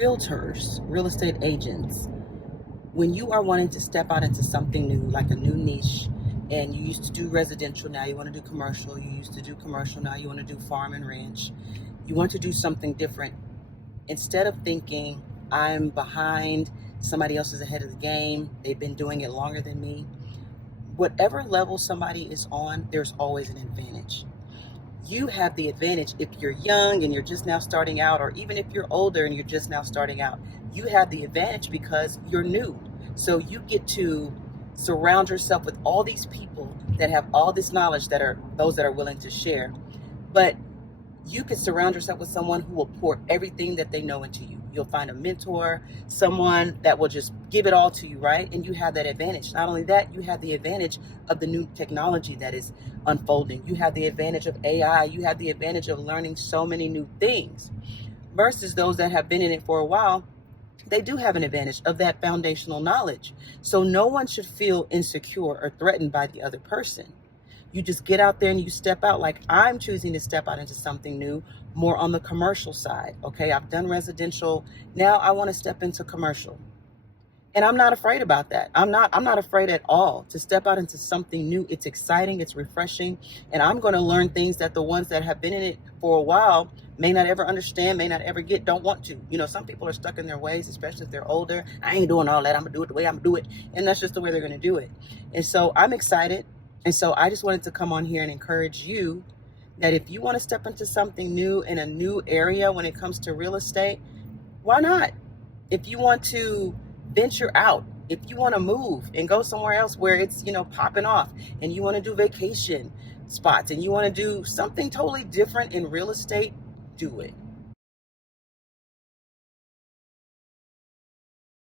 Realtors, real estate agents, when you are wanting to step out into something new, like a new niche, and you used to do residential, now you want to do commercial, you used to do commercial, now you want to do farm and ranch, you want to do something different, instead of thinking, I'm behind, somebody else is ahead of the game, they've been doing it longer than me, whatever level somebody is on, there's always an advantage. You have the advantage if you're young and you're just now starting out, or even if you're older and you're just now starting out. You have the advantage because you're new. So you get to surround yourself with all these people that have all this knowledge, that are those that are willing to share. But you can surround yourself with someone who will pour everything that they know into you. You'll find a mentor, someone that will just give it all to you, right? And you have that advantage. Not only that, you have the advantage of the new technology that is unfolding. You have the advantage of AI. You have the advantage of learning so many new things versus those that have been in it for a while. They do have an advantage of that foundational knowledge. So no one should feel insecure or threatened by the other person. You just get out there and you step out. Like, I'm choosing to step out into something new, more on the commercial side. Okay, I've done residential. Now I want to step into commercial. And I'm not afraid about that. I'm not afraid at all to step out into something new. It's exciting, it's refreshing, and I'm going to learn things that the ones that have been in it for a while may not ever understand, may not ever get, don't want to. You know, some people are stuck in their ways, especially if they're older. I ain't doing all that. I'm going to do it the way I'm going to do it. And that's just the way they're going to do it. And so I'm excited. And so I just wanted to come on here and encourage you that if you want to step into something new in a new area when it comes to real estate, why not? If you want to venture out, if you want to move and go somewhere else where it's, popping off, and you want to do vacation spots and you want to do something totally different in real estate, do it.